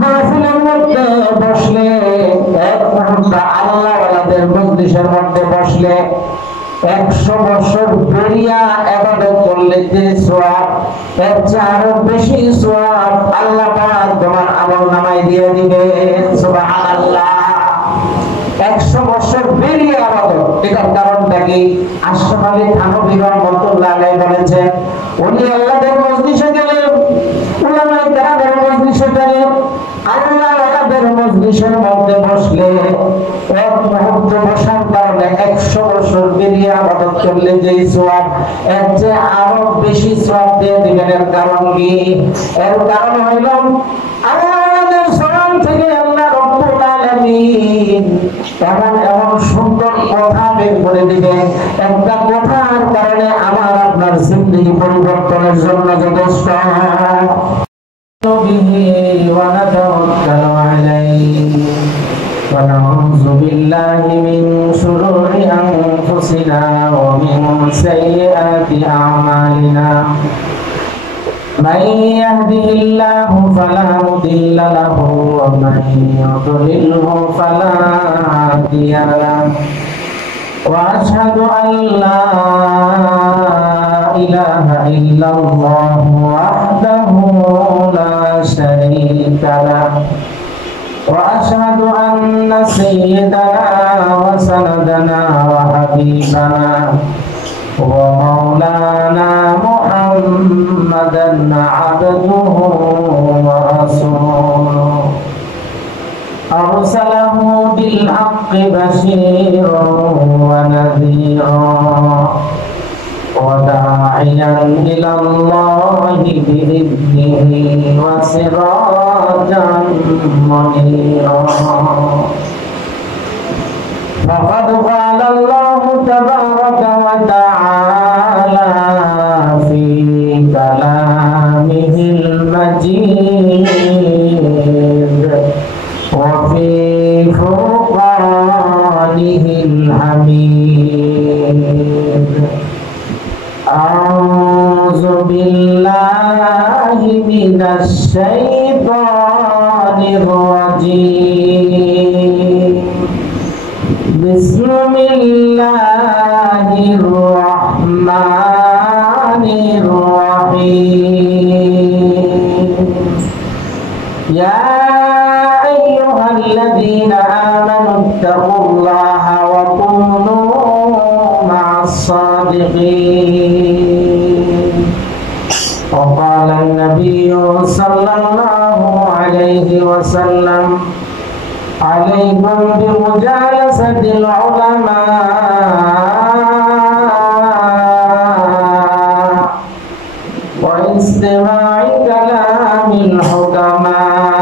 মাহফিলের মধ্যে বসলে, এক মুহূর্তে আল্লাহওয়ালাদের মজলিসের মধ্যে বসলে 100 বছর বেরিয়া ইবাদত করলে যে সওয়াব, এর চেয়ে আরো বেশি সওয়াব আল্লাহ পাক তোমার আমলনামায় দিয়ে দিবেন। সুবহানাল্লাহ। 100 বছর বেরিয়ে ইবাদত, এটার কারণটা কি? আশরাফ আলী থানভী রাহমাতুল্লাহ আলাইহি বলেছেন, উনি আল্লাহর মজলিসে গেলেন, উলামায়ে কেরামের মজলিসে গেলেন, আল্লাহওয়ালাদের মজলিসের মধ্যে বসলে এক মুহূর্ত বসার কারণে 100 বছর বেরিয়ে ইবাদত করলে যে সওয়াব, এর চেয়ে আরো বেশি সওয়াব দিয়ে দিবেন। এর কারণ কি? এর কারণ হইল আল্লাহর সালাম থেকে আল্লাহ রাব্বুল আলামিন এমন এমন সুন্দর কথা বের করে দিবেন, একটা কথার কারণে আমার আপনার জিন্দেগি পরিবর্তনের জন্য যথেষ্ট। ونتوكل عليه ونعوذ بالله من شرور أنفسنا ومن سيئات أعمالنا من يهده الله فلا مضل له ومن يضلله فلا هادي له وأشهد أن لا إله إلا الله وحده لا شريك له وأشهد أن سيدنا وسندنا وحبيبنا ومولانا محمدا عبده ورسوله أرسله بالحق بشيرا ونذيرا وداعيا إلى الله بإذنه وسراجا منيرا فقد قال الله تبارك وتعالى في كلامه المجيد وفي فرقانه الحميد أعوذ بالله من الشيطان الرجيم بسم الله الرحمن الرحيم يا أيها الذين آمنوا اتقوا الله وكونوا مع الصادقين وقال النبي صلى الله عليه وسلم عليكم بمجالسة العلماء واستماع كلام الحكماء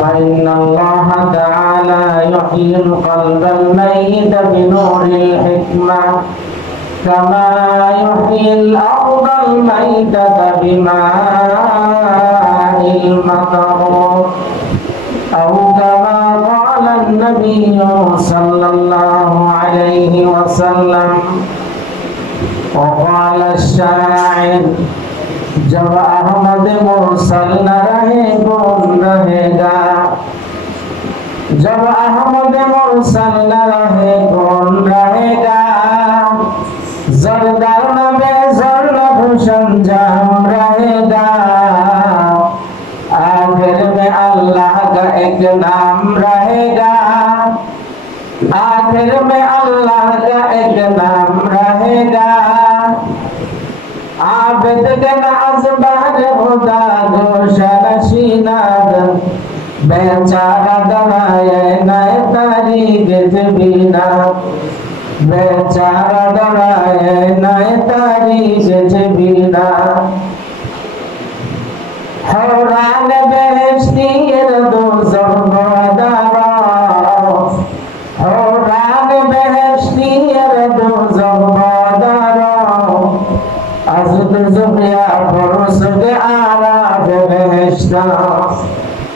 فإن الله تعالى يحيي القلب الميت بنور الحكمة كما يحيي الأرض الميتة بماء المطر أو كما قال النبي صلى الله عليه وسلم وقال الشاعر जब अहमद मुरसल न रहे कौन रहेगा जब अहमद मुरसल न रहे कौन रहेगा जरदार न बेजर न भूषण जाम रहेगा आखिर में अल्लाह का एक नाम रहेगा आखिर में अल्लाह का एक नाम रहेगा आबिद के नाज़बान खुदा गोशा नशीनाद बेचारा दवाए नए तारीख जबीना बेचारा दवाए नए तारीख जबीना हौरान बेहश्ती दो ज़बादारा हौरान बेहश्ती दो ज़बादारा अज़द ज़ुक़िया फरुसुक़ आराफ़ बेहश्ता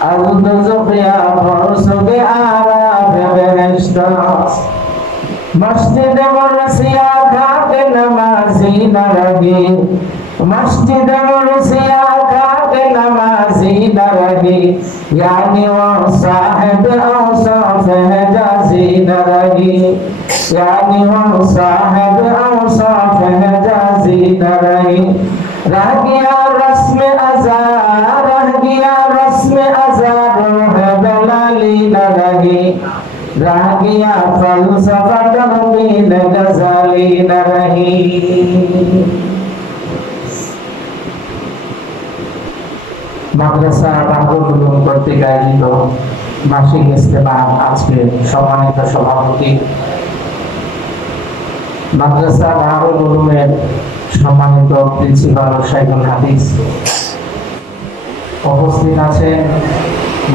अज़द ज़ुक़िया फरुसुक़ आराफ़ बेहश्ता मस्जिद मुर्सिया खाके नमाज़ी न रही मस्जिद मुर्सिया खाके नमाज़ी न रही, यानी वो साहिब औसाफ है जाजी न रही, यानी वो साहिब औसाफ है जाजी न रही। रह गया रस्म अज़ा, रह गया रस्म अज़ा, रूह दलाली न रही, रह गया फलसफा तनवीन गज़ाली न रही। মাদ্রাসা বাহরুল উলুম কর্তৃক আয়োজিত মাসিক ইজতেমা আজকে সম্মানিত সভাপতি মাদ্রাসা বাহরুল উলুমের সম্মানিত প্রিন্সিপাল শাইখুল হাদিস, উপস্থিত আছেন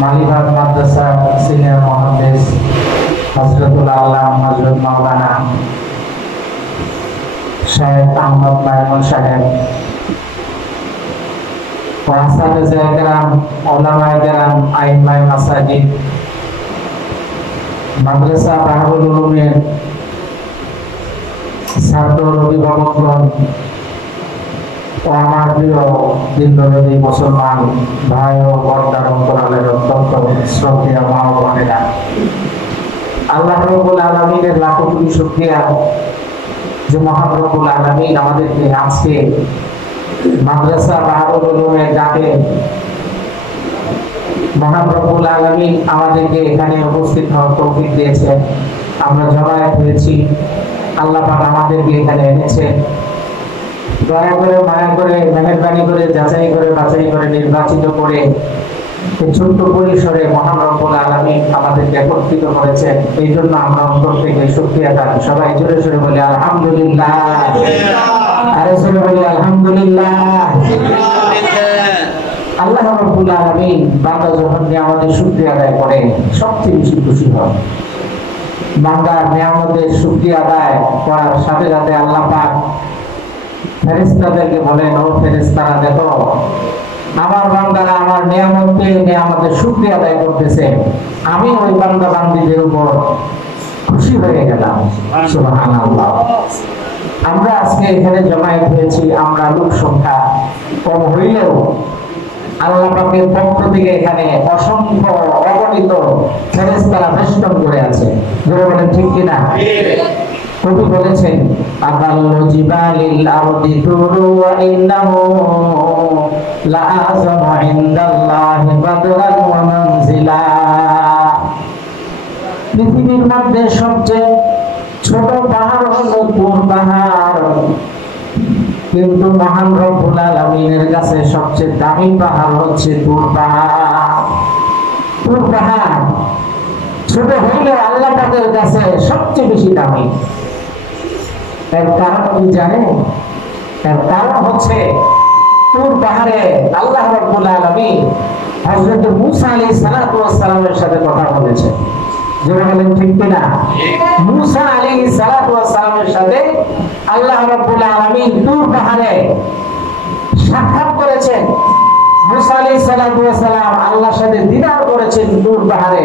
মালিবাগ মাদ্রাসা সিনিয়র মুহাদ্দিস হযরতুল আল্লামা হযরত মাওলানা শাইখ আহমদ মাইমুন সাহেব, ওয়াসাতিজা কেরাম, উলামায়ে কেরাম, আইম্মায়ে মাসাজিদ, মাদ্রাসা বাহরুল উলুমের ছাত্র অভিভাবকগণ ও আমার প্রিয় দিনদরদী মুসলমান ভাই ও বোনেরা, অন্তরালের অত্যন্ত শ্রদ্ধেয় মা ও বোনেরা, আল্লাহ রাব্বুল আলামিনের লাখো কোটি শুকরিয়া যে মহান রব্বুল আলামিন আমাদেরকে আজকে মাদ্রাসা বাহরুল উলুমের ডাকে মহান রব্বুল আলামিন আমাদেরকে এখানে উপস্থিত হওয়ার তৌফিক দিয়েছেন। আমরা জমায়েত হয়েছি, আল্লাহ পাক আমাদেরকে এখানে এনেছেন। দয়া করে, মায়া করে, মেহেরবানি করে, যাচাই করে, বাছাই করে, নির্বাচিত করে এই ছোট্ট পরিসরে মহান রব্বুল আলামিন আমাদেরকে একত্রিত করেছেন। এই জন্য আমরা অন্তর থেকে শুকরিয়া আদায়, সবাই জোরে জোরে বলি আলহামদুলিল্লাহ, আরে জোরে বলি আলহামদুলিল্লাহ। আল্লাহ রাব্বুল আলামিন বান্দা যখন নিয়ামতের শুকরিয়া আদায় করে সবচেয়ে বেশি খুশি হয়। বান্দার নিয়ামতের শুকরিয়া আদায় করার সাথে সাথে আল্লাহ পাক ফেরেশতাদেরকে বলেন, ও ফেরেশতারা দেখো আমার বান্দারা আমার নিয়ামত পেয়ে নিয়ামতের শুকরিয়া আদায় করতেছে, আমি ওই বান্দা বান্দীদের উপর খুশি হয়ে গেলাম। সুবহানাল্লাহ। আমরা আজকে এখানে জমায়েত হয়েছি, আমরা লোক সংখ্যা কম হইলেও আল্লাহ পাকের পক্ষ থেকে এখানে অসংখ্য অগণিত ফেরেশতারা বেষ্টন করে আছে। যারা বলেন ঠিক কিনা? কবি বলেছেন, আকাল্লু জিবালিল আরদি তুরু ওয়া ইন্নাহু লাআযামু ইনদাল্লাহি বাদরান ওয়া মানজিলা। পৃথিবীর মধ্যে সবচেয়ে ছোট পাহাড় হলো তুর পাহাড়, কিন্তু মহান রব্বুল আলামিনের কাছে সবচেয়ে দামি পাহাড় হচ্ছে তুর পাহাড়। তুর পাহাড় ছোট হইলে আল্লাহ পাকের কাছে সবচেয়ে বেশি দামি। এর কারণ কি জানেন? এর কারণ হচ্ছে তুর পাহাড়ে আল্লাহ রাব্বুল আলামিন হযরত মূসা আলাইহিস সালাতু ওয়াস সালামের সাথে কথা বলেছেন। যারা বলেন ঠিক কিনা? মূসা আলাইহিস সালাতু ওয়াস সালামের সাথে আল্লাহ রাব্বুল আলামিন তুর পাহাড়ে সাক্ষাৎ করেছেন। মূসা আলাইহিস সালাতু ওয়াস সালাম আল্লাহর সাথে দিদার করেছেন তুর পাহাড়ে।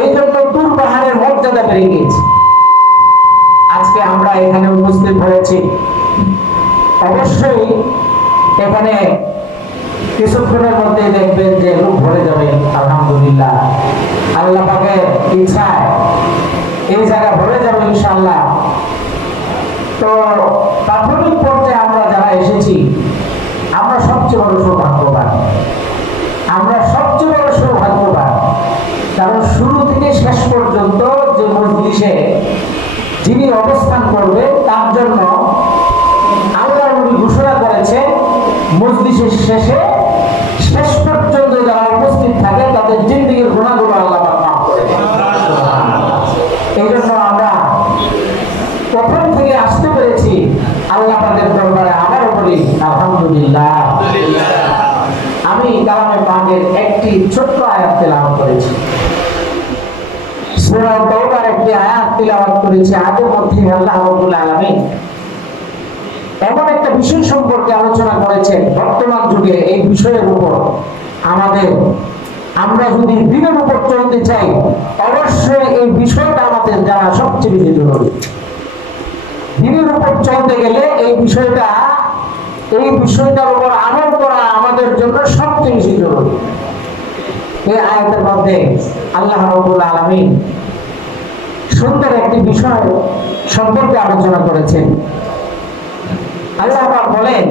এই জন্য তুর পাহাড়ের মর্যাদা বেড়ে গিয়েছে। আজকে আমরা এখানে উপস্থিত হয়েছি, অবশ্যই এখানে কিছুক্ষণের মধ্যে দেখবেন যে লোক ভরে যাবে। আলহামদুলিল্লাহ, আল্লাহ পাকের ইচ্ছায় এই জায়গা ভরে যাবে ইনশাআল্লাহ। তো প্রাথমিক পর্যায়ে আমরা যারা এসেছি আমরা সবচেয়ে বড় সৌভাগ্যবান, আমরা সবচেয়ে বড় সৌভাগ্যবান। কারণ শুরু থেকে শেষ পর্যন্ত যে মজলিসে যিনি অবস্থান করবে তার জন্য আল্লাহ নবী ঘোষণা করেছে, মজলিসের শেষে শেষ পর্যন্ত যারা উপস্থিত থাকে তাদের জিন্দেগীর গুনাহগুলো আল্লাহ পাক মাফ করে দেন। এই জন্য আমরা প্রথম থেকে আসতে পেরেছি আল্লাহ পাকের দরবারে আবারও বলি আলহামদুলিল্লাহ। আমি কালামে পাকের একটি ছোট্ট আয়াত তেলাওয়াত করেছি, সূরা তাওবার একটি আয়াত তেলাওয়াত করেছি। আগের মধ্যে আল্লাহ রাব্বুল আলামিন এমন একটা বিষয় সম্পর্কে আলোচনা করেছেন, বর্তমান যুগে এই বিষয়ের উপর আমরা যদি দিনের উপর চলতে চাই অবশ্যই এই বিষয়টা আমাদের জানা সবচেয়ে বেশি জরুরি। দিনের উপর চলতে গেলে এই বিষয়টার উপর আমল করা আমাদের জন্য সবচেয়ে বেশি জরুরি। এই আয়াতের মধ্যে আল্লাহ রাব্বুল আলামিন সুন্দর একটি বিষয় সম্পর্কে আলোচনা করেছেন। আল্লাহ পাক বলেন,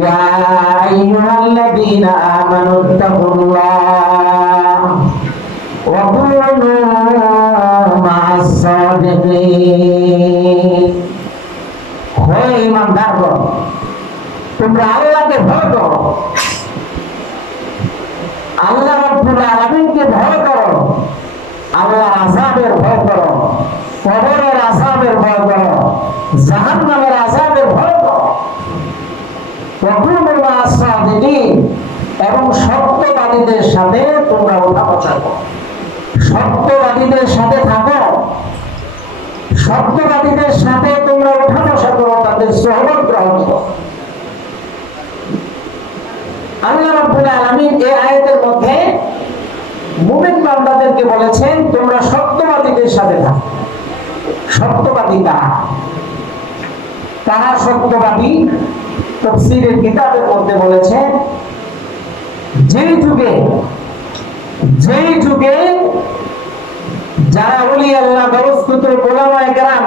ইয়া আইয়ুহাল্লাযীনা আমানুত্তাকুল্লাহ ওয়া কুনু মা'আস সাদিকিন। হে ঈমানদারগণ, তোমরা আল্লাহকে ভয় করো, আল্লাহ রাব্বুল আলামিনকে ভয় করো, আল্লাহর আযাবের ভয় করো, কবরের আযাবের ভয় করো, জাহান্নামের আযাবের ভয় করো। ওয়া কুনু মা'আস সাদিকিন, এবং সত্যবাদীদের সাথে তোমরা ওঠা বসা করো। সত্যবাদীদের সাথে থাকো, সত্যবাদীদের সাথে তোমরা ওঠা বসা করো, তাদের সোহবত গ্রহণ করো। আল্লাহ রাব্বুল আলামিন এই আয়াতের মধ্যে মুমিন বান্দাদেরকে বলেছেন তোমরা সত্যবাদীদের সাথে থাকো। সত্যবাদী কারা সত্যবাদী? তাফসীরের কিতাবের মধ্যে বলেছেন, যেই যুগে যারা ওলি আল্লাহ দরস্তুত ওলামায়ে কেরাম,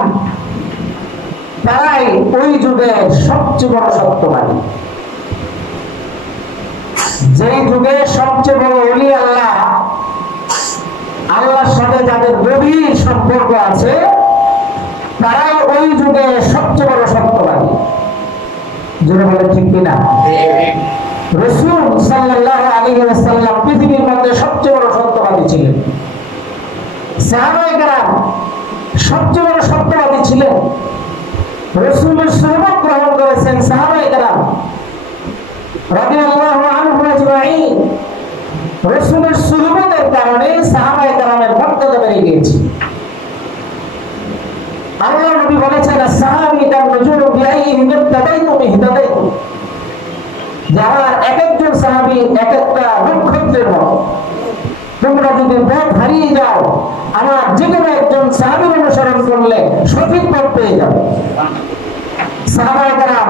তারাই ওই যুগের সবচেয়ে বড় সত্যবাদী। যেই যুগে সবচেয়ে বড় ওলি আল্লাহ, আল্লাহর সাথে যাদের গভীর সম্পর্ক আছে, তারাই ওই যুগে সবচেয়ে বড় সত্যবাদী। যারা বলে ঠিক কিনা? রাসূল সাল্লাল্লাহু আলাইহি ওয়াসাল্লাম পৃথিবীর মধ্যে সবচেয়ে বড় সত্যবাদী ছিলেন। সাহাবায়ে কেরাম সবচেয়ে বড় সত্যবাদী ছিলেন। রাসূলের সুহবত গ্রহণ করেছেন সাহাবায়ে কেরাম রাদিয়াল্লাহু আনহুম আজমাইন। রাসূলের সুহবতের কারণে সাহাবায়ে কেরামের মর্যাদা বেড়ে গিয়েছে। আল্লাহ নবী বলেছেন, সাহাবী কান নজুরু বিআইহিম ইত্তাবাইতুম ইহতাদাইতুম। যারা এক একজন সাহাবী এক একটা নক্ষত্রের মতো, তোমরা যদি পথ হারিয়ে যাও, আমার যে কোনো একজন সাহাবীর অনুসরণ করলে সঠিক পথ পেয়ে যাবে। সাহাবায়ে কেরাম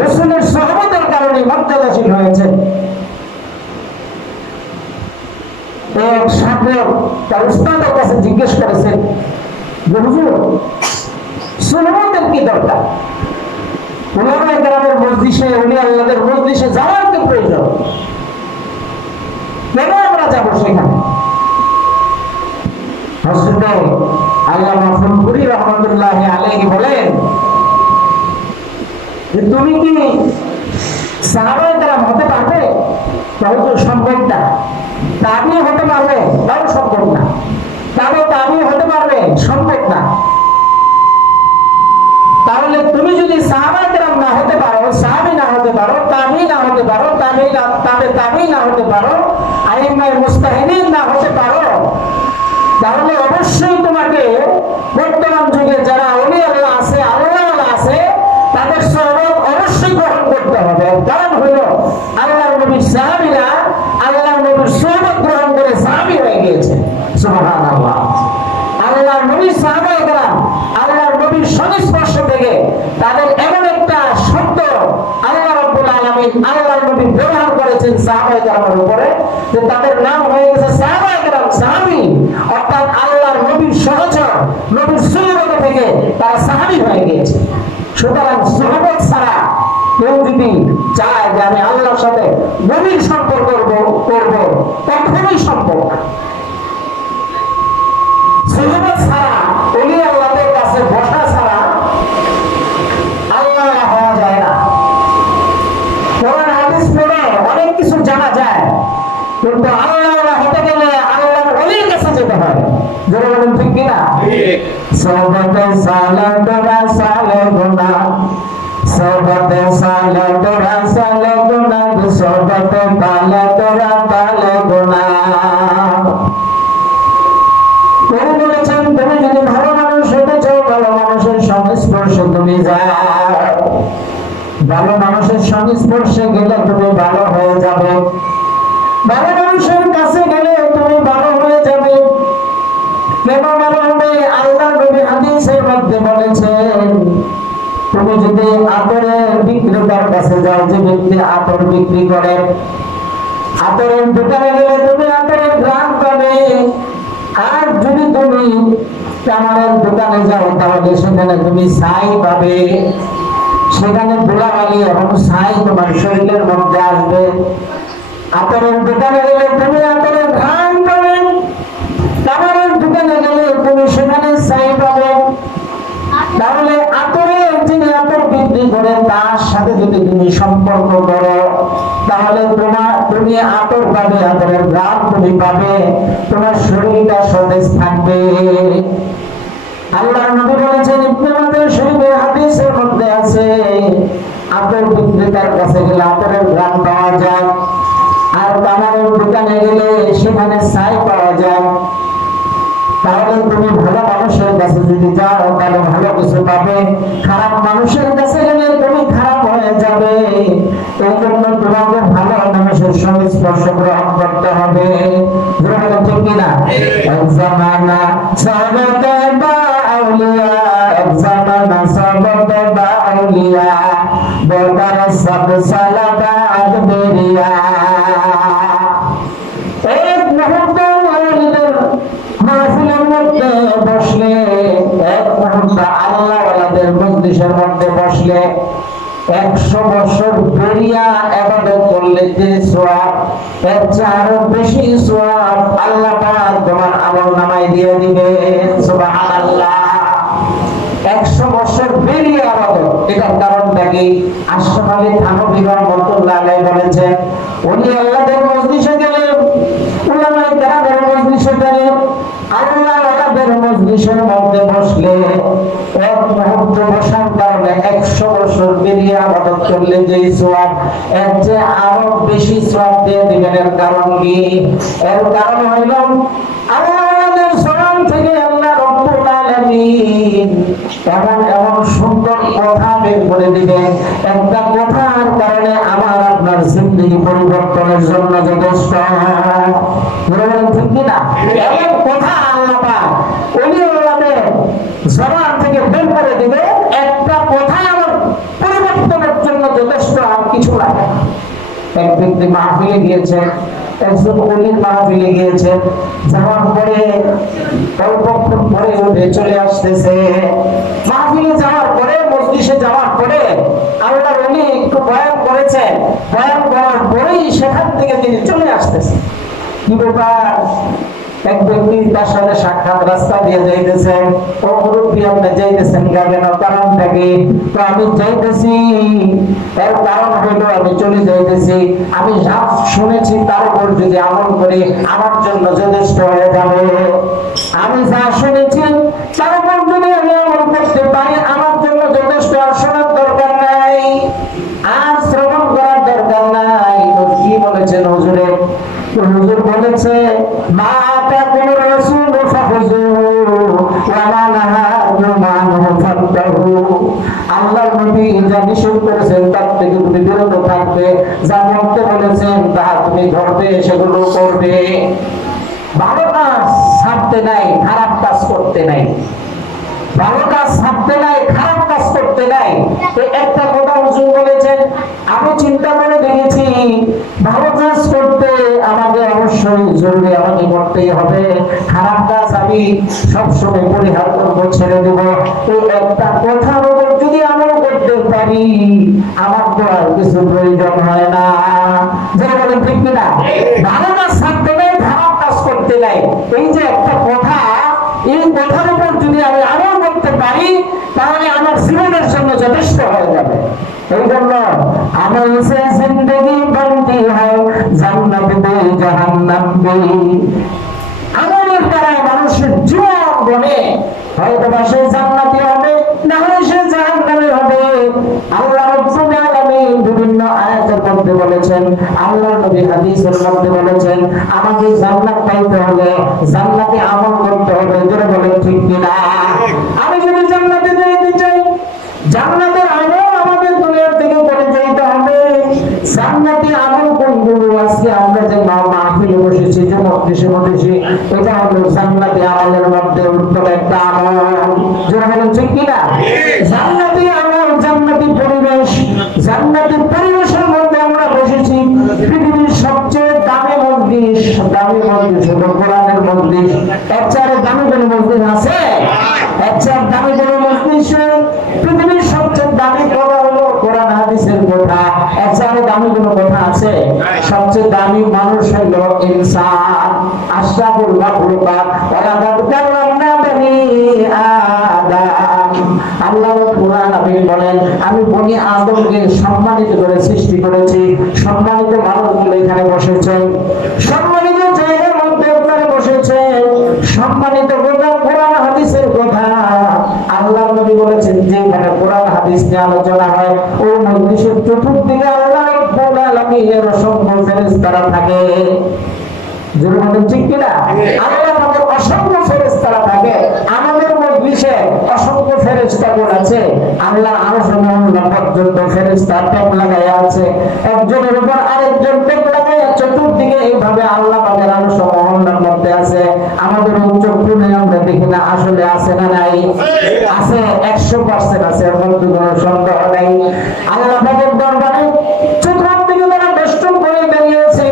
রাসূলের সুহবতের কারণে মর্যাদাশীল হয়েছে। এক ছাত্র তার উস্তাদের কাছে জিজ্ঞেস করেছেন, যে হুজুর, সুহবতের কি দরকার? ওলামায়ে কেরামের মজলিসে, ওলি আল্লাহদের মজলিসে যাওয়ার কি প্রয়োজন? কেন আমরা যাব সেখানে? হযরত আল্লামা ফুলপুরি রাহমাতুল্লাহি আলাইহি বলেন, যে তুমি কি সাহাবায়ে কেরাম হতে পারবে? তাহলে সম্ভব না। তাবিঈ হতে পারবে? তাও সম্ভব না। তাবিঈ হতে পারবে? সম্ভব না। তাহলে তুমি যদি সাহাবায়ে কেরাম না হতে পারো, সাহাবী না হতে পারো, তাবিঈ না হতে পারো, তাবিঈ না হতে পারো, আইম্মায়ে মুজতাহিদিন না হতে পারো, তাহলে অবশ্যই তোমাকে বর্তমান যুগে যারা ওলি আল্লাহ আছে, আল্লাহ আছে, তাদের সুহবত অবশ্যই গ্রহণ করতে হবে। কারণ হইল আল্লাহর নবীর সাহাবীরা আল্লাহর নবীর সুহবত গ্রহণ করে সাহাবী হয়ে গিয়েছে। সুবহানাল্লাহ। আল্লাহর নবীর সাহাবায়ে কেরাম আল্লাহর নবীর সংস্পর্শ থেকে তাদের এমন একটা শব্দ আল্লাহ রাব্বুল আলামিন আল্লাহর নবী ব্যবহার করেছেন সাহাবায়ে কেরামের উপরে, যে তাদের নাম হয়ে গেছে সাহাবায়ে কেরাম, সাহাবী। অর্থাৎ আল্লাহর নবীর সহচর, নবীর সুহবত থেকে তারা সাহাবী হয়ে গিয়েছে। সুতরাং সুহবত ছাড়া কেউ যদি চায় যে আমি আল্লাহর সাথে গভীর সম্পর্ক করব, কখনোই সম্ভব না। সুহবত ছাড়া, ওলি আল্লাহদের কাছে বসা ছাড়া আল্লাহ হওয়া যায় না। কোরআন হাদিস পড়ে অনেক কিছু জানা যায়, কিন্তু আল্লাহ হতে গেলে আল্লাহর ওলির কাছে যেতে হয়। যারা বলেন ঠিক কিনা? সওবতে সালে তোরা সালে গুনা, সওবতে সালে তোরা সালে গুনা, সওবতে পালে তোরা পালে গুনা। তিনি বলেছেন, তুমি যদি ভালো মানুষ হতে চাও, ভালো মানুষের সংস্পর্শে তুমি যাও। ভালো মানুষের সংস্পর্শে গেলে তুমি ভালো হয়ে যাবে। ভালো মানুষের কাছে গেলে তুমি ভালো হয়ে যাবে। কেন ভালো হবে? আল্লাহ নবী হাদিসের মধ্যে বলেছেন, তুমি যদি আতরের বিক্রেতার কাছে যাও, যে ব্যক্তি আতর বিক্রি করে, আতরের দোকানে গেলে তুমি আতরের ঘ্রাণ পাবে, আর যদি তুমি কামারের দোকানে যাও তাহলে সেখানে তুমি ছাই পাবে, সেখানে ধুলাবালি এবং ছাই তোমার শরীরের মধ্যে আসবে। আতরের দোকানে গেলে তুমি আতরের ঘ্রাণ পাবে, কামারের দোকানে গেলে তুমি সেখানে ছাই পাবে। তাহলে আতরের যিনি আতর বিক্রি করে তার সাথে যদি তুমি সম্পর্ক করো তাহলে তুমি আতর পাবে, আতরের ঘ্রাণ তুমি পাবে, তোমার শরীরটা সতেজ থাকবে। আল্লাহর নবী বলেছেন, ইবনে মাজাহ শরীফের হাদিসের মধ্যে আছে, আতর বিক্রেতার কাছে গেলে আতরের ঘ্রাণ পাওয়া যায়, আর কামারের দোকানে গেলে সেখানে ছাই পাওয়া যায়। তাহলে তুমি ভালো মানুষের কাছে যদি যাও তাহলে ভালো কিছু পাবে, খারাপ মানুষের কাছে গেলে তুমি খারাপ হয়ে যাবে। এই জন্য তোমাকে ভালো মানুষের সংস্পর্শ গ্রহণ করতে হবে। ঠিক কিনা? এক জামানা সবতে বাউলিয়া, এক জামানা সবতে বাউলিয়া, বলবার সব সালাবা আদবেরিয়া। এক মুহূর্ত মাহফিলের মধ্যে বসলে, এক মুহূর্ত আল্লাহওয়ালাদের মজলিসের মধ্যে বসলে 100 বছর বেরিয়া ইবাদত করলে যে সওয়াব, এর চেয়ে আরো বেশি সওয়াব আল্লাহ পাক তোমার আমলনামায় দিয়ে দিবেন। সুবহানাল্লাহ। 100 বছর বেরিয়া ইবাদত, এটার কারণটা কি? আশরাফ আলী থানভী রাহমাতুল্লাহ আলাইহি বলেছেন, উনি আল্লাহর মজলিসে গেলে, উলামায়ে কেরামের মজলিসে গেলে, আল্লাহওয়ালাদের মজলিসের মধ্যে বসলে এক মুহূর্ত বসার কারণে 100 বছর বেরিয়ে ইবাদত করলে যে সওয়াব, এর চেয়ে আরো বেশি সওয়াব দিয়ে দিবেন। এর কারণ কি? এর কারণ হইল আল্লাহওয়ালাদের জবান থেকে আল্লাহ রব্বুল আলামিন এমন এমন সুন্দর কথা বের করে দিবেন, একটা কথার কারণে আমার আপনার জিন্দেগি পরিবর্তনের জন্য যথেষ্ট। ঠিক কিনা? এমন কথা আল্লাহ পাক ওলিউল্লাহদের জবান থেকে বের করে দিবে, একটা কথা আমার পরিবর্তনের জন্য যথেষ্ট, আর কিছু লাগে না। এক ব্যক্তি মাহফিলে গিয়েছে, একজন ওলির মাহফিলে গিয়েছে, যাওয়ার পরে অল্পক্ষণ পরে উঠে চলে আসতেছে। মাহফিলে যাওয়ার পরে, মজলিসে যাওয়ার পরে আল্লাহর ওলি একটু বয়ান করেছে, বয়ান করার পরেই সেখান থেকে তিনি চলে আসতেছে। কি ব্যাপার? এক ব্যক্তি তার সাথে সাক্ষাৎ রাস্তা দিয়ে যাইতেছেন, ও মুরব্বী আপনি যাইতেছেন কেন? কারণটা কি? তো আমি যাইতেছি, এর কারণ হইলো আমি চলে যাইতেছি, আমি যা শুনেছি তার উপর যদি আমল করি আমার জন্য যথেষ্ট হয়ে যাবে। আমি যা শুনেছি তার উপর যদি আমি আমল করতে পারি আমার জন্য যথেষ্ট, আর শোনার দরকার নাই, আর শ্রবণ করার দরকার নাই। তো কি বলেছেন হুজুরে? হুজুর বলেছে, মা আতাকুম রাসূল ফাখুযুহু ওয়া মা নাহাকুম আনহু ফান্তাহু। আল্লাহর নবী যা নিষেধ করেছেন তার থেকে তুমি বিরত থাকবে, যা করতে বলেছেন তা তুমি ধরবে, সেগুলো করবে। ভালো কাজ ছাড়তে নাই, খারাপ কাজ করতে নাই। ভালো কাজ ছাড়তে নাই, খারাপ কাজ করতে নাই। একটা কথা হুজুর বলেছেন, আমি চিন্তা করে দেখেছি, ভালো কাজ করতে আমাকে অবশ্যই জরুরি, আমাকে করতেই হবে। খারাপ কাজ আমি সবসময় পরিহার করবো, ছেড়ে দেব। এই একটা কথার উপর যদি আমল করতে পারি আমার তো আর কিছু প্রয়োজন হয় না। যারা বলেন ঠিক কিনা? ভালো কাজ ছাড়তে নাই, খারাপ কাজ করতে নাই, এই যে একটা কথা, এই কথার উপর যদি আমি আমল করতে পারি তাহলে আমার জীবনের জন্য যথেষ্ট হয়ে যাবে। এই জন্য আমল সে জিন্দেগি বনতি হয়, জান্নাত বে জাহান্নাম বে। আমলের দ্বারা মানুষের জীবন বনে হয়তো বা সে জান্নাতি হবে, না হয় সে জাহান্নামী হবে। আল্লাহ রাব্বুল আলামিন বিভিন্ন আয়াতের মধ্যে বলেছেন, আল্লাহর নবী হাদিসের মধ্যে বলেছেন, আমাকে জান্নাত পাইতে হলে জান্নাতি আমল করতে হবে। যারা বলেন ঠিক কিনা? আমি যদি জান্নাতে যেতে চাই, জান্নাতের আমল আমাদের দুনিয়া থেকে করে যেতে হবে। জান্নাতি আমল কোনগুলো? আজকে আমরা যে মাহফিলে বসেছি, যে মজলিসে বসেছি, এটা হলো জান্নাতি আমলের মধ্যে উত্তম একটা আমল। যারা বলেন ঠিক কিনা? জান্নাতি আমল, জান্নাতি পরিবেশ, জান্নাতি পরিবেশের মধ্যে আমরা বসেছি। পৃথিবীর সবচেয়ে এর চেয়ে দামি কোনো মসজিদ আছে? এর চেয়ে দামি কোনো মসজিদ, পৃথিবীর সবচেয়ে দামি কথা হলো কোরআন হাদিসের কথা। এর চেয়ে দামি কোনো কথা আছে? সবচেয়ে দামি মানুষ হলো ইনসান, আশরাফুল মাখলুকাত। ওয়ালাকাদ কাররামনা বনি আদম। আল্লাহ কোরআন আমিন বলেন, আমি বনি আদমকে সম্মানিত করে সৃষ্টি করেছি। সম্মানিত মানুষগুলো এখানে বসেছে, সম্মানিত জায়গার মধ্যে আপনারা বসেছে, সম্মানিত কোরআন হাদিসের কথা। আল্লাহ নবী বলেছেন যে এখানে কোরআন হাদিস নিয়ে আলোচনা হয়, ওই মজলিসের চতুর্দিকে আল্লাহ রাব্বুল আলামিনের অসংখ্য ফেরেশতারা থাকে। ঠিক কিনা? আল্লাহ আমাদের অসংখ্য ফেরেশতারা থাকে। আমাদের মজলিসে অসংখ্য ফেরেশতাগণ আছে। আল্লাহ আরশ মহল্লা পর্যন্ত ফেরেশতা টেক লাগায় আছে, একজনের উপর আরেকজন টেক লাগায় চতুর্দিকে এইভাবে আল্লাহ আমাদের আরশ মহল্লার মধ্যে আছে। আমাদের চক্ষু নেই, আমরা দেখি না, আসলে আছে না নাই? আছে, 100% আছে, এর মধ্যে কোনো সন্দেহ নাই। আল্লাহ আমাদের দরবারে চতুর্দিকে তারা বেষ্টন করে দাঁড়িয়েছে।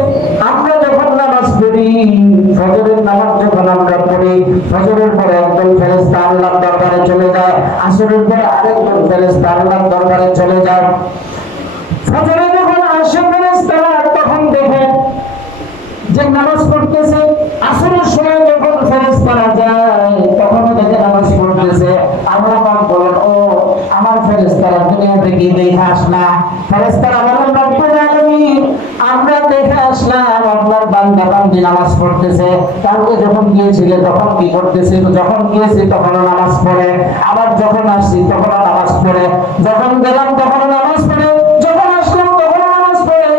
আমরা যখন নামাজ পড়ি, ফজরের নামাজ যখন আমরা পড়ি, ফজরের পরে একদল ফেরেশতা আল্লাহর দরবারে চলে যায়, আসরের পরে আরেকদল ফেরেশতা আল্লাহর দরবারে চলে যায়। ফজরে যখন আসে ফেরেশতারা তখন দেখে যে নামাজ পড়তেছে, আসরের সময় যখন ফেরেশতারা যায় তখন দেখে নামাজ পড়তেছে। আল্লাহ পাক বলেন, ও আমার ফেরেশতারা দুনিয়াতে কি দেখে আসলা? ফেরেশতারা বলেন, রব্বুল আলামিন, আমরা দেখে আসলাম আপনার বান্দা বান্দি নামাজ পড়তেছে। কালকে যখন গিয়েছিলে তখন কি করতেছে? যখন গিয়েছি তখন নামাজ পড়ে, আবার যখন আসছি তখন নামাজ পড়ে, যখন গেলাম তখন নামাজ পড়ে, যখন আসলাম তখন নামাজ পড়ে।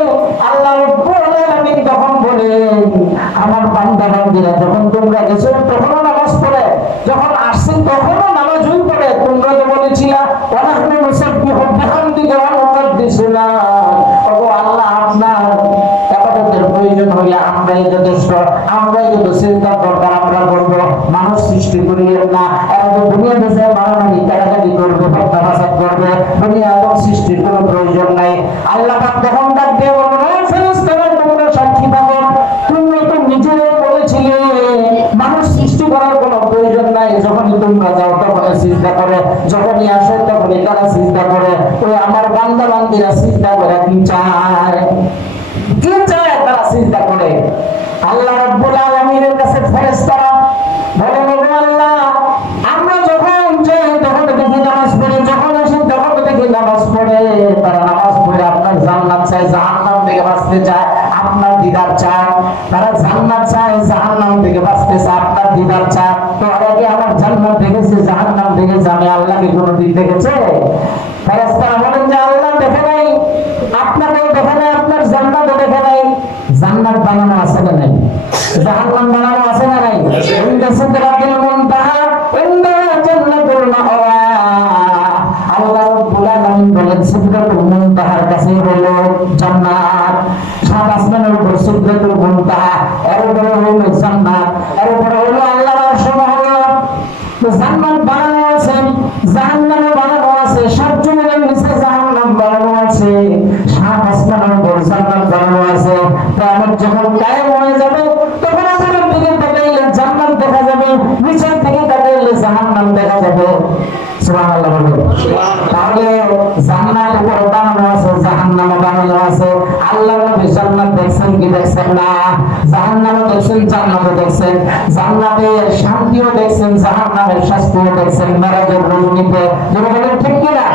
আল্লাহ রব্বুল আলামিন তখন বলে, আমার বান্দা বান্দিরা যখন তোমরা গেছো তখনও নামাজ পড়ে, যখন আসছে তখনও নামাজই পড়ে। তোমরা তো বলেছিলা ওয়ানাহনু নুসাব্বিহু বিহামদিহি ওয়া নুকাদ্দিসু লাক। ওগো আল্লাহ, আপনার ইবাদতের প্রয়োজন হলে আমরাই যথেষ্ট, আমরাই যত সিজদার দরকার আমরা করব। মানুষ সৃষ্টি করিয়েন না, এত দুনিয়াতে যে মারামারি কাটাকাটি করবে, হত্যা ফাসাদ করবে, দুনিয়া এবং সৃষ্টির কোনো প্রয়োজন নাই। আল্লাহ পাক তখন ডাক দিয়ে বললেন, ফেরেশতারা তোমরা সাক্ষী থাকো, তোমরা তো নিজেরাই বলেছিলে মানুষ সৃষ্টি করার কোনো প্রয়োজন নাই। যখনই তোমরা যাও তখনই সিজদা করে, যখনই আসো তখনই তারা সিজদা করে। ওই আমার বান্দা বান্দিরা সিজদা করে কি চায়? কি চায়? তারা সিজদা করে। আল্লাহ রাব্বুল আলামিনের কাছে ফেরেশতারা বলে, আল্লাহ, আমরা যখন যাই তখন দেখি নামাজ পড়ে, যখন আসি তখন দেখি নামাজ পড়ে। তারা নামাজ পড়ে আপনার জান্নাত চায়, জাহান্নাম থেকে বাঁচতে চায়, আপনার দিদার চায়। তারা জান্নাত চায়, জাহান্নাম থেকে বাঁচতে চায়, আপনার দিদার চায়। তো আগে আমার জান্নাত দেখেছে, জাহান্নাম দেখেছে, আমি আল্লাহকে কোনোদিন দেখেছে? ফেরেশতারা বলেন যে আল্লাহ দেখে নাই, আপনাকেও দেখে নাই, আপনার জান্নাতও দেখে নাই। জান্নাত বানানো আছে না নাই? জাহান্নাম বানানো আছে না নাই? ইনদা সিদরাতিল মুনতাহা ইনদা জান্নাতুল মাওয়া। আল্লাহ রাব্বুল আলামিন বলেন, সিদরাতুল মুনতাহার কাছে হলো জান্নাত। সাত আসমানের উপর সিদরাতুল মুনতাহা, এর উপরে হলো জান্নাত, এর উপরে হলো আল্লাহর আরশ মহল্লা। জান্নাত বানানো আছে, জাহান্নাম বানানো আছে, সাত জমিনের নিচে জাহান্নাম বানানো আছে, সাত আসমানের উপর জান্নাত বানানো আছে। কিয়ামত যখন কায়েম হয়ে যাবে তখন আসমানের দিকে তাকাইলে জান্নাত দেখা যাবে, নিচের দিকে তাকাইলে জাহান্নাম দেখা যাবে। সুবহানাল্লাহ বলুন। তাহলে জান্নাত উপর বানানো আছে, জাহান্নাম বানানো আছে। আল্লাহর নবী জান্নাত দেখছেন কি দেখছেন না? জাহান্নাম দেখছেন, জান্নাত দেখছেন। জান্নাতের শান্তিও দেখছেন, জাহান্নামের শাস্তিও দেখছেন। মেরাজের রজনীতে যেটা বলেন ঠিক কি না?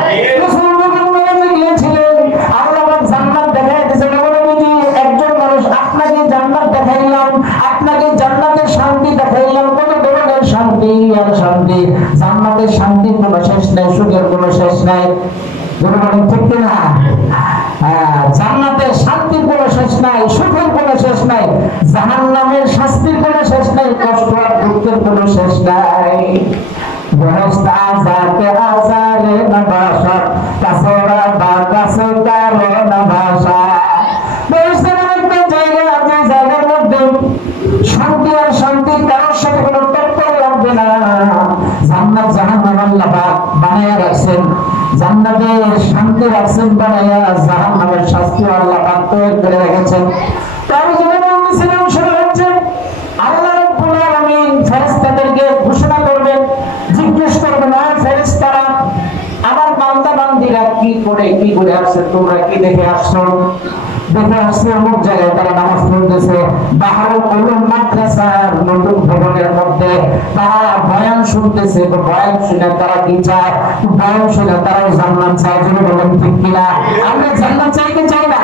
রাসূল যখন মেরাজে গিয়েছিলেন আল্লাহ পাক জান্নাত দেখায় দিয়েছেন। নবীজি, একজন মানুষ, আপনাকে জান্নাত দেখাইলাম, আপনাকে জান্নাতের শান্তি দেখাইলাম। কত ধরনের শান্তি আর শান্তি! জান্নাতের শান্তির কোনো শেষ নাই, সুখের কোনো শেষ নাই। যেটা বলেন ঠিক কি না? জান্নাতের শান্তির কোনো শেষ নাই, সুখের কোনো শেষ নাই। জাহান্নামের শাস্তির কোনো শেষ নাই, কষ্ট আর দুঃখের কোনো শেষ নাই। বেহেশত আযাকে আযারে নবাশা, কাসরা বাকাসে কারো নবাশা। বেহেশতের একটা জায়গা, যে জায়গার মধ্যে শান্তি আর শান্তি, কারোর সাথে কোনো টক্কর লাগবে না। জান্নাত জাহান্নাম আল্লাহ পাক বানায়া রাখছেন, জান্নাতের শান্তি রাখছেন বানায়া, জাহান্নামের শাস্তি আল্লাহ পাক তৈরি করে রেখেছেন। তো আমি যেটা বলতেছিলাম সেটা হচ্ছে, আল্লাহ রাব্বুল আলামিন ফেরেশতা কি করে আসছে, তোমরা কি দেখে আসছো? দেখে আসছে অমুক জায়গায় তারা নামাজ পড়তেছে, বাহারুল উলুম মাদ্রাসার নতুন ভবনের মধ্যে তারা বয়ান শুনতেছে। তো বয়ান শুনে তারা কি চায়? বয়ান শুনে তারাও জান্নাত চায়। যদি বলেন ঠিক কিনা? আমরা জান্নাত চাই কি চাই না?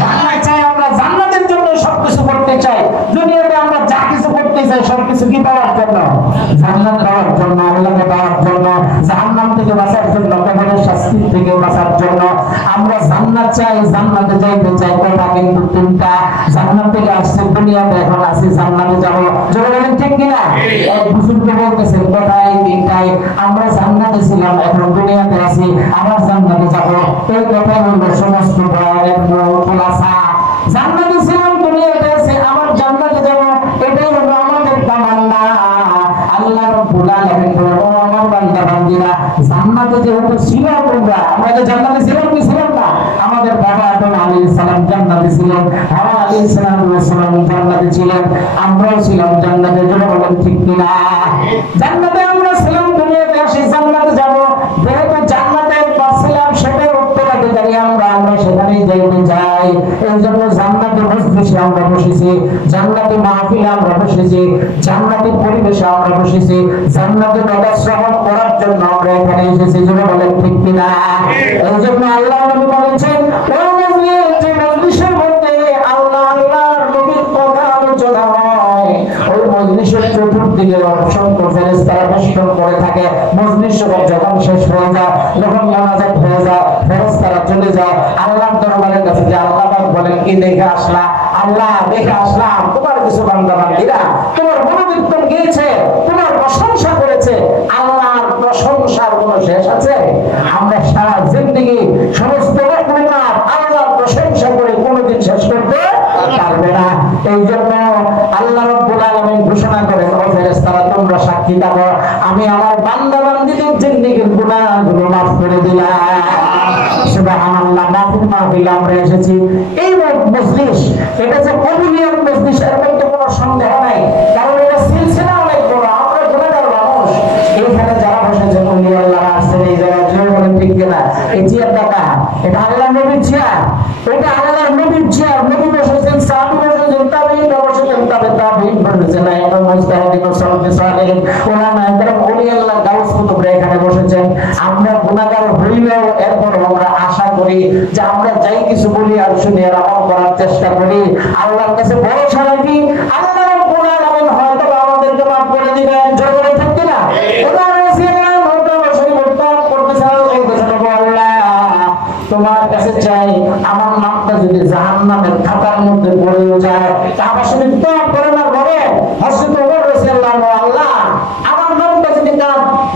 জান্নাত চাই। আমরা জান্নাতের জন্য সবকিছু করতে চাই। দুনিয়াতে আমরা যা কিছু করতে চাই সবকিছু কি পাওয়ার জন্য? জান্নাত পাওয়ার জন্য, আল্লাহকে পাওয়ার জন্য, জাহান্নাম থেকে বাঁচার জন্য, কবরের শাস্তি থেকে বাঁচার জন্য। আমরা জান্নাত চাই, জান্নাতে যাইতে চাই। কথা কিন্তু তিনটা। জান্নাত থেকে আসছে দুনিয়াতে, এখন আসি জান্নাতে যাব। যদি বলেন ঠিক কিনা? এক বুজুর্গ বলতেছেন কথাই তিনটাই। আমরা জান্নাতে ছিলাম, এখন দুনিয়াতে আছি, আবার জান্নাতে যাব। এই কথা হলো সমস্ত বয়ানের মূল খোলাসা। জান্নাতে ছিলাম, দুনিয়াতে আছি, আবার জান্নাতে যাব। এটাই হলো আমাদের তামান্না। আল্লাহ রাব্বুল আলামিন বলেন, ও আমার বান্দা বান্দীরা, জান্নাতে যেহেতু ছিল তোমরা, আমরা তো জান্নাতে ছিলাম কি ছিলাম না? আমাদের বাবা আদম আলাইহিস সালাম জান্নাতে ছিলেন, হাওয়া আলাইহিস সালাম জান্নাতে ছিলেন, আমরাও ছিলাম জান্নাতে। জন্য বলেন ঠিক কিনা? জান্নাতে আমরা ছিলাম, দুনিয়াতে আসি জান্নাতে যাব। যেহেতু জান্নাতে ছিলাম, সেটার উত্তরাধিকারী আমরা সেখানেই যাইতে চাই। এই জন্য জান্নাতে মজলিসে আমরা বসেছি, জান্নাতে মাহফিলে আমরা বসেছি, জান্নাতের পরিবেশে আমরা বসেছি, জান্নাতের কথা শ্রবণ করার জন্য আমরা এখানে এসেছি। জন্য বলেন ঠিক কিনা? এই জন্য আল্লাহ নবী বলেছেন, ওই মজলিসের মধ্যে আল্লাহ আল্লাহর নবীর কথা আলোচনা হয়, ওই মজলিসের চতুর্দিকে অসংখ্য ফেরেশতারা বেষ্টন করে থাকে। মজলিস যখন শেষ হয়ে যায়, যখন মোনাজাত হয়ে যায়, ফেরেশতারা চলে যায় আল্লাহর দরবারের কাছে। যে আল্লাহ পাক বলেন, কি দেখে আসলা? আল্লাহ দেখে আসলাম তোমার কিছু বান্দা বান্দীরা তোমার গুণকীর্তন গেয়েছে, তোমার প্রশংসা করেছে। আল্লাহর প্রশংসার কোনো শেষ আছে? আমরা সারা জিন্দেগি সমস্ত রকমের আল্লাহর প্রশংসা করে কোনোদিন শেষ করতে পারবে না। এই জন্য আল্লাহ রাব্বুল আলামিন ঘোষণা করেন, ও ফেরেশতারা তোমরা সাক্ষী থাকো, আমি আমার বান্দা বান্দীদের জিন্দেগির গুনাহগুলো মাফ করে দিলাম। সুবহানাল্লাহ। মাহফিল মাহফিলে আমরা এসেছি। এই মজলিস, এটা যে কবুলিয়াত মজলিস, এর মধ্যে কোনো সন্দেহ নাই, কারণ এটা সিলসিলা অনেক বড়। আমরা গুনাহগার মানুষ। এইখানে যারা বসেছেন ওলি আল্লাহ আসছেন, এই জায়গায় জোরে বলেন ঠিক কিনা? এই চেয়ারটা এটা আল্লাহর নবীর চেয়ার, এটা আল্লাহর নবীর চেয়ার। নবী বসেছেন, সাহাবী বসেছেন, তাবেঈন বসেছেন, তাবেঈন বসেছেন, একদম মুজতাহিদিন সালাফে সালেহিন ওলামা একদম ওলি আল্লাহ গাউস কুতুবরা এখানে বসেছেন। আমরা গুনাহগার হইলেও এরপর আমরা আশা করি যে আমরা যাই কিছু বলি আর শুনি আর আমল করার চেষ্টা করি। আল্লাহর কাছে ভরসা রাখি, আল্লাহ রাব্বুল আলামিন হয়তো আমাদেরকে মাফ করে দিবেন। জোরে বলেন ঠিক কিনা? এটা রাসূলুল্লাহ বসে বর্তমান করতেছে, আল্লাহ তোমার কাছে চাই, আমার নামটা যদি জাহান্নামের খাতার মধ্যে পড়ে যায়, তাহলে শুধু দোয়া করেন আর বলেন, হযরত ওমর রাদিয়াল্লাহু আল্লাহ আমার নামটা যদি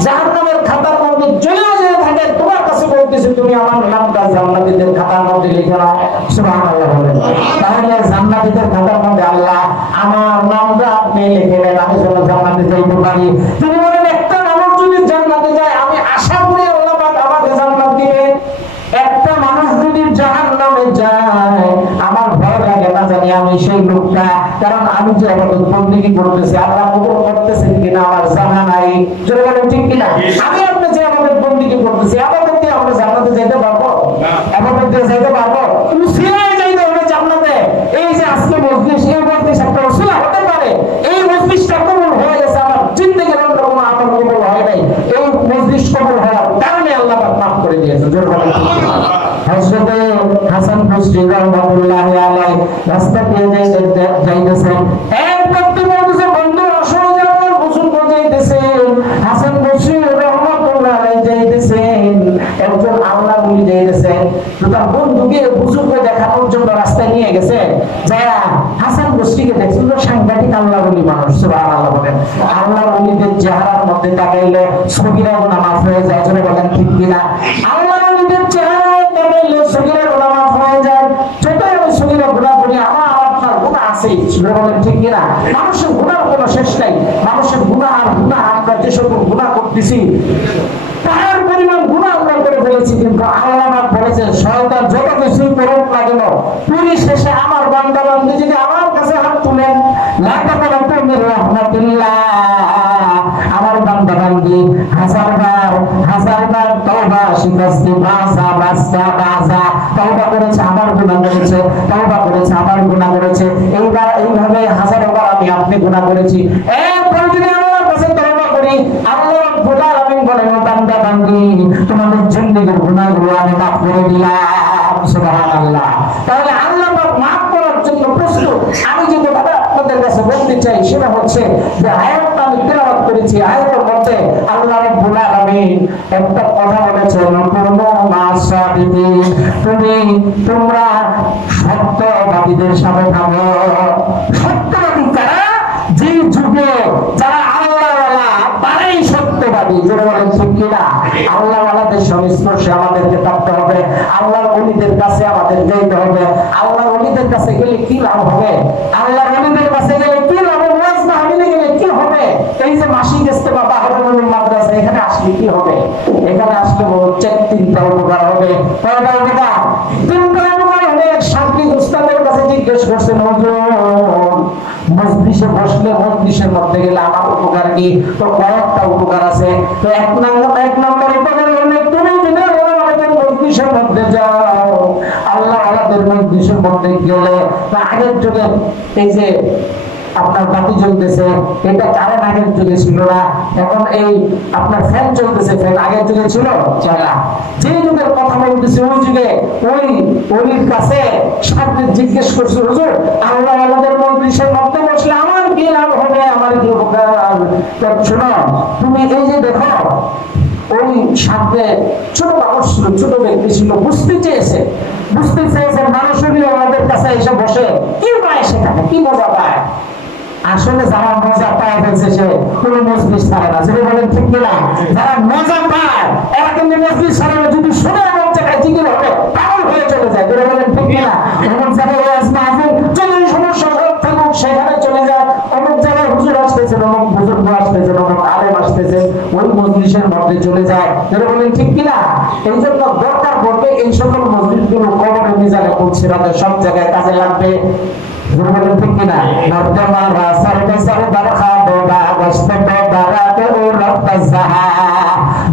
জাহান্নামের খাতার মধ্যে চলে যায় থাকে, তোমার কাছে বলতেছি তুমি আমার নামটা জান্নাতীদের খাতার মধ্যে লিখে নাও। সুবহানাল্লাহ বলেন। তাহলে জান্নাতীদের খাতার মধ্যে আল্লাহ আমার নামটা আপনি লিখে নেন, আমি যেন জান্নাতে যাইতে পারি। তিনি বলেন, একটা মানুষ যদি জান্নাতে যায়, আমি আশা করি আল্লাহ পাক আমাকে জান্নাত দিবেন। একটা মানুষ যদি জাহান্নামে যায়, আমার ভয় লাগে না জানি আমি সেই লোকটা, কারণ আমি যে ইবাদত বন্দেগী করতেছি, আল্লাহ কবুল করতেছেন কিনা আমার জানা নাই। জোরে বলেন ঠিক কিনা? আমি আপনি যে ইবাদত বন্দেগী করতেছি, ইবাদত দিয়ে আমরা জান্নাতে যেতে পারবো? ইবাদত দিয়ে যেতে পারবো? উসিলায় যাইতে হবে জান্নাতে। এই যে আজকে মজলিস, এই মজলিস একটা উসিলা হতে পারে। এই মজলিসটা কবুল হয়ে গেছে, আমার জিন্দেগির অন্য কোনো আমল কবুল হয় নাই, এই মজলিস কবুল হওয়ার কারণে আল্লাহ পাক মাফ করে দিয়েছেন। জোরে বলেন ঠিক কিনা? হযরত হাসান বসরি রাহমাতুল্লাহি আলাইহি রাস্তা দিয়ে যাইতেছেন, এক ব্যক্তি বলতেছে, বন্ধু আসো যাও, গোসল করে যাইতেছেন। হাসান বসরি রাহমাতুল্লাহি আলাইহি যাইতেছেন, একজন আল্লাহ বলি যাইতেছেন, তো তার বন্ধুকে গোসল করে দেখানোর জন্য রাস্তায় নিয়ে গেছে। যায়া হাসান বসরিকে দেখছিল, সাংঘাতিক আল্লাহ বলি মানুষ। সুবহানাল্লাহ বলেন। আল্লাহ বলিদের চেহারার মধ্যে তাকাইলে সগীরা গুনাহ মাফ হয়ে যায়। জোরে বলেন ঠিক কিনা? আল্লাহ বলিদের চেহারা তাকাইলে সগীরা গুনাহ মাফ হয়ে যায়। যতই আমি সগীরা গুনাহ করি, আমার আপনার গুনাহ আছে। জোরে বলেন ঠিক কিনা? মানুষের গুনাহর কোনো শেষ নাই। মানুষের গুনাহ আর গুনাহ, আমরা যে সকল গুনাহ করতেছি তার পরিমাণ গুনাহ আমরা করে ফেলেছি, কিন্তু আল্লাহ পাক বলেছেন, শয়তান যত কিছুই করুক না কেন, পরিশেষে আমার বান্দা বান্দী যদি আমার কাছে হাত তুলেন, লা তাকনাতু মির রাহমাতিল্লাহ, আমার বান্দা বান্দী হাজারবার তওবা, শিকাস্তি, ইস্তিগফার তওবা করেছে আবার গুনাহ করেছে, তওবা করেছে আবার গুনাহ করেছে, এইভাবে হাজারবার আমি আপনি গুনাহ করেছি। এরপর যদি আল্লাহর কাছে তওবা করি, আল্লাহ রাব্বুল আলামিন বলেন ও বান্দা বান্দি তোমাদের জিন্দেগীর গুনাহগুলো আমি মাফ করে দিলাম। সুবহানাল্লাহ। তাহলে আল্লাহ পাক মাফ করার জন্য প্রস্তুত। আমি যে কথাটা আপনাদের কাছে বলতে চাই সেটা হচ্ছে যে আয়াতটা আমি তেলাওয়াত করেছি, আয়াতের মধ্যে আল্লাহ রাব্বুল আলামিন একটা কথা বলেছেন কুনু মাসাবিদিন, তোমরা সত্যবাদীদের সাথে থাকো। সত্যবাদী কারা? যে যুগে যারা আল্লাহওয়ালা তারাই সত্যবাদী। যারা বলেন ঠিক কিনা? আল্লাহওয়ালাদের সংস্পর্শে আমাদেরকে থাকতে হবে, আল্লাহর ওলিদের কাছে আমাদের যেতে হবে। আল্লাহর ওলিদের কাছে গেলে কি লাভ হবে? আল্লাহর ওলিদের কাছে গেলে কি লাভ হবে? ওয়াজ মাহফিলে গেলে কি হবে? এই যে মাসিক ইস্তেমা বাহরুল মাদ্রাসা, এখানে আসলে কি হবে? এখানে আসলে হচ্ছে তিনটা উপকার হবে। কয়টা উপকার? তিনটা উপকার হবে। সাংবাদিক উস্তাদের কাছে জিজ্ঞেস করছেন হুজুর মজলিসে বসলে মজলিসের মধ্যে গেলে আমার উপকার কি? তো কয়েকটা উপকার আছে। তো এক নম্বর উপকার হলো তুমি যদি আমাদের মজলিসের মধ্যে যাও, আল্লাহ আমাদের মজলিসের মধ্যে গেলে আগের যুগে এই যে আপনার বাতি জ্বলতেছে, এটা কারেন্ট আগের যুগে ছিল না। এখন এই আপনার ফ্যান চলতেছে, ফ্যান আগের যুগে ছিল চলা। যে যুগের কথা বলতেছে ওই যুগে ওই কাছে সামনে জিজ্ঞেস করছে হুজুর আল্লাহ আমাদের মজলিসের মধ্যে বসলে আমার কি লাভ হবে, আমার কি উপকার? শোনো তুমি এই যে দেখো ওই সামনে ছোট মানুষ ছিল, ছোট ব্যক্তি ছিল, বুঝতে চেয়েছে মানুষগুলো আমাদের কাছে এসে বসে কি পায়, সেখানে কি মজা পায়? আসলে যারা মজা পায় ফেলছে সে কোনো মজলিস ছাড়ে না। যদি বলেন ঠিক কিনা? যারা মজা পায় এরা কিন্তু মজলিস ছাড়ে না। যদি শুনে এমন জায়গায় জিকির হবে পাগল হয়ে চলে যায়। যদি বলেন ঠিক কিনা? এমন জায়গায় ওয়াজ মাহফিল যদি সমস্যা থাকুক সেখানে চলে যায়। অমুক জায়গায় হুজুর আসতেছে, অমুক বুজুর্গ আসতেছে, অমুক আলেম আসতেছে, ওই মজলিসের মধ্যে চলে যায়। যদি বলেন ঠিক কিনা? এই জন্য দরকার পড়বে এই সকল মজলিসগুলো কবরে মিজানে পৌঁছে রাখে, সব জায়গায় কাজে লাগবে। ঠিক কিনা?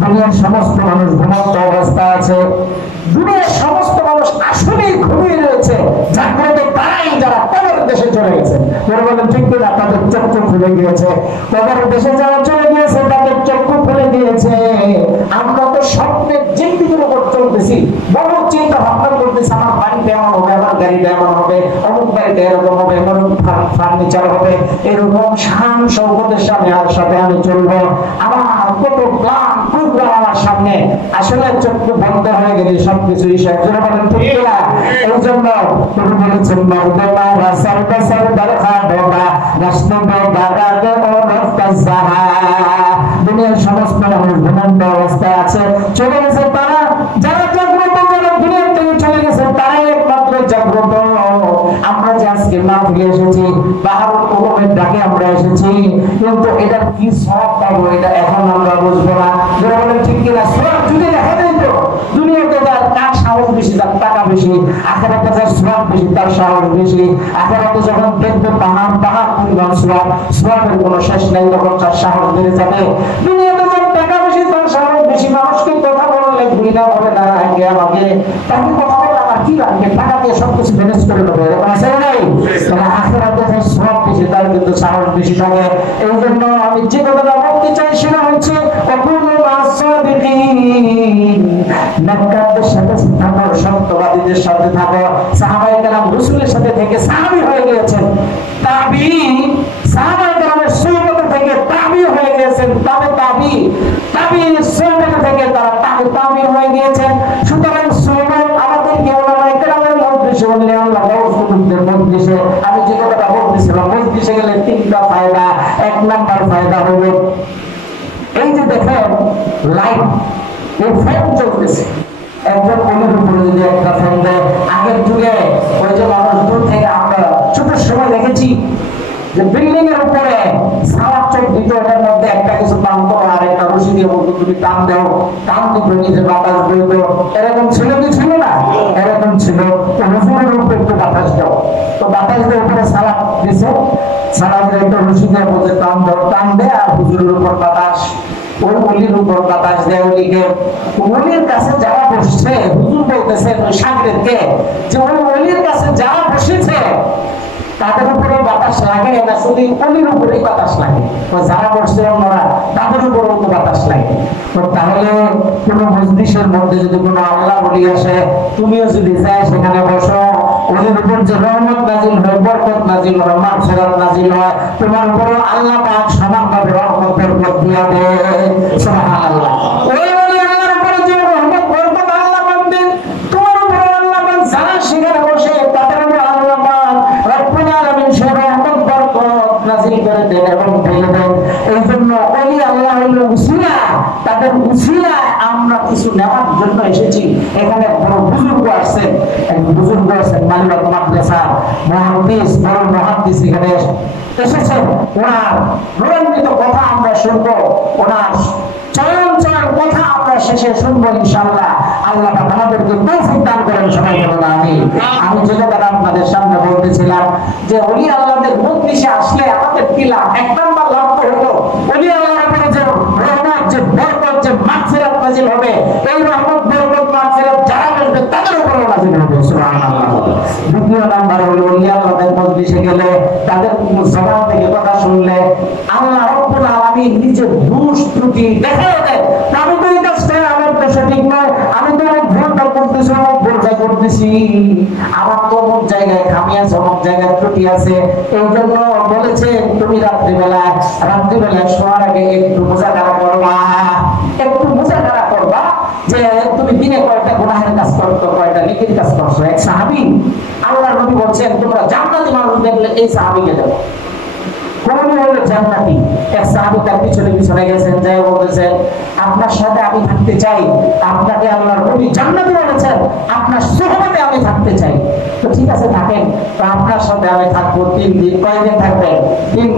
দুনিয়ার সমস্ত মানুষ ঘুমন্ত অবস্থা আছে, দুনিয়ার সমস্ত মানুষ আসলেই ঘুমিয়ে রয়েছে। জাগ্রত তারাই যারা কবরের দেশে চলে গেছে। ঠিক কিনা? তাদের চক্ষু খুলে গিয়েছে। কবরের দেশে যারা চলে গিয়েছে তাদের চক্ষু খুলে গিয়েছে। আমরা তো স্বপ্নের জিন্দিগির উপর চলতেছি, বড় চিন্তা ভাবনা করতেছি আমার বাড়িতে এমন হবে, আমার গাড়িতে এমন হবে, অমুক বাড়িতে এরকম হবে, এমন ফার্নিচার হবে, এরকম শান শৌকতের সাথে আমি চলবো। আমার কত প্ল্যান প্রোগ্রাম আমার সামনে। আসলে চক্ষু বন্ধ হয়ে গেলে সবকিছু শেষ। বলেন ঠিক কিনা? এই জন্য তুমি বলেছেন দুনিয়ার সমস্ত মানুষ ঘুমন্ত অবস্থায় আছে, চলে গেছে তারা। যারা জাগ্রত, যারা দুনিয়া থেকে চলে গেছে তারাই একমাত্র জাগ্রত। আমরা যে আজকে মাহফিলে এসেছি, বাহারুল উলুমের ডাকে আমরা এসেছি, কিন্তু এটা কি সওয়াব পাবো এটা এখন আমরা বুঝবো না। যারা বলেন ঠিক কিনা? সওয়াব যদি দেখা যায় তো দুনিয়াতে তার সাহস বেশি, তার টাকা বেশি, আখিরাতে যার সওয়াব বেশি তার সাহস বেশি। আখিরাতে যখন দেখবে পাহাড় পরিমাণ সওয়াবের কোনো শেষ নাই, তখন তার সাহস বেড়ে যাবে। দুনিয়াতে যার টাকা বেশি তার সাহস বেশি। মানুষকে কথা বললে ঘৃণা হবে না, আগে আমাকে তাকে কথা বলে আমার কি লাগবে, টাকা দিয়ে সবকিছু ম্যানেজ করে নেবে, এরকম আছে নাই? তাহলে আখিরাতে যার সওয়াব বেশি তার কিন্তু সাহস বেশি থাকে। এই জন্য আমি যে কথাটা বলতে চাই সেটা হচ্ছে নেককারদের সাথে থাকো, সত্যবাদীদের সাথে থাকো। সাহাবায়ে কেরাম রাসূলের সাথে থেকে সাহাবী হয়ে গিয়েছেন, সাহাবায়ে কেরামের সুহবত থেকে তাবী হয়ে গিয়েছেন, তাবীর সুহবত থেকে তারা তাবী হয়ে গিয়েছেন। সুতরাং সুহবত আমাদেরকে উলামায়ে কেরামের মজলিসে বললে আল্লাহ রাসূলদের মজলিসে, আমি যে কথাটা বলতেছিলাম, মজলিসে গেলে তিনটা ফায়দা। এক নাম্বার ফায়দা হলো এই যে দেখেন লাইট, এই ফ্যান চলতেছে, একজন অলির উপরে যদি একটা ফ্যান দেয়, আগের যুগে ওই যে মানুষ দূর থেকে আমরা ছোট সময় দেখেছি যে বিল্ডিং এর উপরে সালাদ চোখ দিত, ওটার মধ্যে একটা কিছু টানতো আর একটা রশি দিয়ে বলতো তুমি টান দাও, টান দিত নিজে বাতাস বইতো। এরকম ছিল কি ছিল না? এরকম ছিল। তো হুজুরের উপরে একটু বাতাস দাও, তো বাতাস দিয়ে উপরে সালাদ দিছে, সালাদের একটা রশি দিয়ে বলছে টান দাও, টান দেয় আর হুজুরের উপর বাতাস। ওই ওলির উপর বাতাস দেয় ওলিকে। ওলির কাছে যারা বসছে, হুজুর বলতেছেন ওই সাগরেদকে যে ওই ওলির কাছে যারা বসেছে তাদের উপরে বাতাস লাগে না, শুধু ওলির উপরেই বাতাস লাগে। যারা বসছে অন্যরা তাদের উপরেও তো বাতাস লাগে। তো তাহলে কোন মজলিসের মধ্যে যদি কোনো আল্লাহ ওলি আসে, তুমিও যদি যাই সেখানে বসো, ওলির উপর যে রহমত নাজিল হয়, বরকত নাজিল হয়, মাগফিরাত নাজিল হয়, তোমার উপরও আল্লাহ পাক সমানভাবে রহমত বরকত দিয়ে দেয়। সুবহানাল্লাহ। ওই ওলি আল্লাহর উপরে যে রহমত বরকত আল্লাহ পাক দেন, তোমার উপরে আল্লাহ পাক যারা সেখানে বসে তাদের উপর আল্লাহ পাক রব্বুল আলামিন সে রহমত বরকত নাজিল করে দেন এবং ঢেলে দেন। এই জন্য ওলি আল্লাহ হইল উসিলা, তাদের উসিলায় আমরা কিছু নেওয়ার জন্য এসেছি। এখানে বড় বুজুর্গ আসছেন, এক বুজুর্গ আছেন মালিবাগ মাদ্রাসা মুহাদ্দিস, বড় মুহাদ্দিস এখানে এসেছেন। ওনার রূপান্তরিত কথা আমরা শুনবো, ওনার চয়ন কথা আমরা শেষে শুনবো ইনশাআল্লাহ। আল্লাহ আমাদেরকে তৌফিক দান করেন, সবাই বলুন আমিন। আমি যেটা তারা আপনাদের সামনে বলতেছিলাম যে ওলি আল্লাহদের মজলিসে আসলে আমাদের কি লাভ? এক নাম্বার লাভ তো হলো ওলি আল্লাহর উপরে যে রহমত, যে বরকত, যে মাগফিরাত নাজিল হবে, এই রহমত বরকত মাগফিরাত যারা বলবে তাদের উপরেও নাজিল হবে। সুবহানাল্লাহ। দ্বিতীয় নাম্বার হলো ওলি আল্লাহদের মজলিসে গেলে, তাদের জবান থেকে কথা শুনলে আল্লাহ রব্বুল আলামিন নিজের দোষ ত্রুটি দেখায় দেয়। আমি তো এই কাজটা আমার তো সঠিক নয়, আমি তো ভুলটা করতেছি, ভুলটা করতেছি, আমার তো অমুক জায়গায় খামি আছে, অমুক জায়গায় ত্রুটি আছে। এই জন্য বলেছে তুমি রাত্রিবেলা শোয়ার আগে একটু মুজাকারা করবা, একটু মুজাকারা করবা যে তুমি দিনে কয়টা গুনাহের কাজ করছো, কয়টা নেকির কাজ করছো। এক সাহাবী, আল্লাহর নবী বলছেন তোমরা জান্নাতি মানুষ দেখলে এই সাহাবীকে দেখো। কোন হলো জান্নাতি? এক সাহাবী তার পিছনে পিছনে গেছেন, যাই বলতেছেন আপনার সাথে আমি থাকতে চাই, আপনাকে আল্লাহর নবী জান্নাতি বলেছেন, আপনার সুহবতে আমি থাকতে চাই। তো ঠিক আছে থাকেন, তো আপনার সাথে আমি থাকবো 3 দিন। কয়দিন থাকবেন? 3